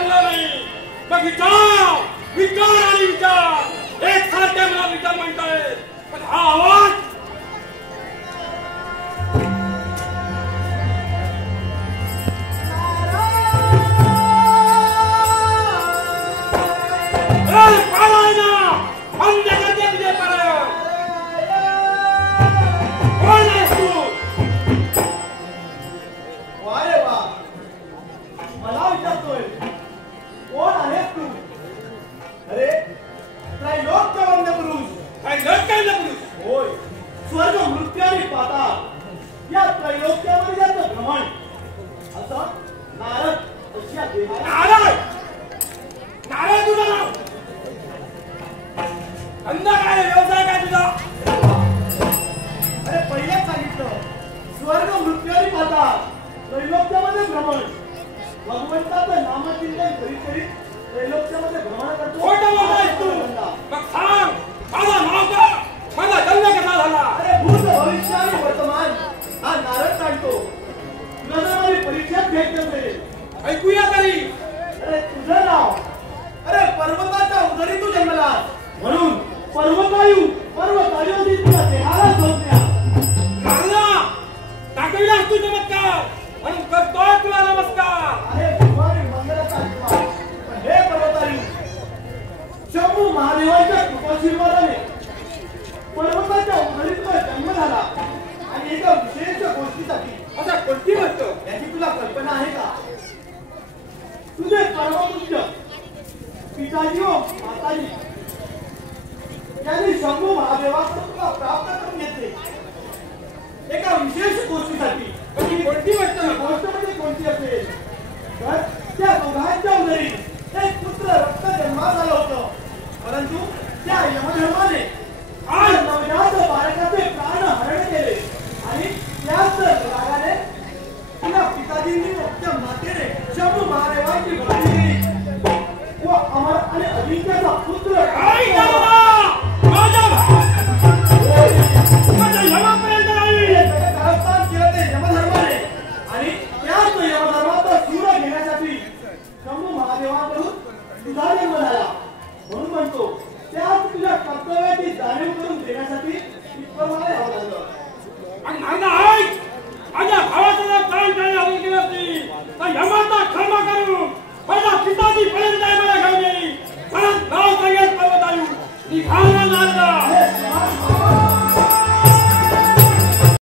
चांगला नाही. मग विचार विचार आणि विचार एक सारखे मला विचार म्हणताय. पण हा आवाज स्वर्ग मृत्यू आणि पाताळ या त्रैलोक्यामध्ये याचं भ्रमण असं नारद अशा नारद नारद तुझा नाव धंदा काय व्यवसाय काय तुझा? अरे पहिलेच सांगितलं स्वर्ग मृत्यू आणि पाताळ त्रैलोक्यामध्ये भ्रमण. भगवंताचं नामचिंतन करीत करीत त्रैलोक्यामध्ये भ्रमण करतो. खोटं बोलतोयस तू. मग सांग माझं नाव का? माझा जन्म कसा झाला? अरे भूत भविष्य आणि वर्तमान हा नारद सांगतो. तुला जर माझी परीक्षा घ्यायची असेल ऐकूया तरी. अरे तुझं नाव अरे पर्वताच्या उदरी तू जन्मलास म्हणून पर्वतायू पर्वतायू तुला देहाला संज्ञा. चांगला दाखविलास तू चमत्कार म्हणून करतोय तुला नमस्कार. अरे भगवान मंदिराचा आशीर्वाद. पण हे पर्वतायू शंभू महादेवाच्या कृपाशीर्वादाने पर्वताच्या उदरी तुला जन्म झाला आणि एका विशेष गोष्टीसाठी. असा कोणती गोष्ट याची तुला कल्पना आहे का? तुझे परमपूज्य पिताजी व माताजी यांनी शंभू महादेवाचं तुला प्राप्त करून घेतले एका विशेष गोष्टीसाठी. कोणती गोष्ट? गोष्ट म्हणजे कोणती असेल तर त्या दोघांच्या उदरी एक पुत्र रक्त जन्मास आलं होतं. परंतु त्या यमधर्माने आज नवजात बालकाचे प्राण हरण केले आणि त्याच रागाने तुला पिताजींनी त्या मातेने शंभू महादेवांची भक्ती केली व अमर आणि अजिंक्यचा पुत्र यमापर्यंत नाही कारस्थान केलं ते यमधर्माने. आणि त्याच यमधर्माचा सूर घेण्यासाठी शंभू महादेवांकडून तुझा जन्म झाला. म्हणून म्हणतो त्याच तुझ्या कर्तव्याची जाणीव करून देण्यासाठी इतकं यावं लागलं. आणि माझा ऐक माझ्या भावाचा प्राण काय हवी केली असती तर यमाचा खर्म करून माझा पिताजी पर्यंत मला घेऊन येईल. परत नाव सांगेल पर्वतायू निघाला नारदा.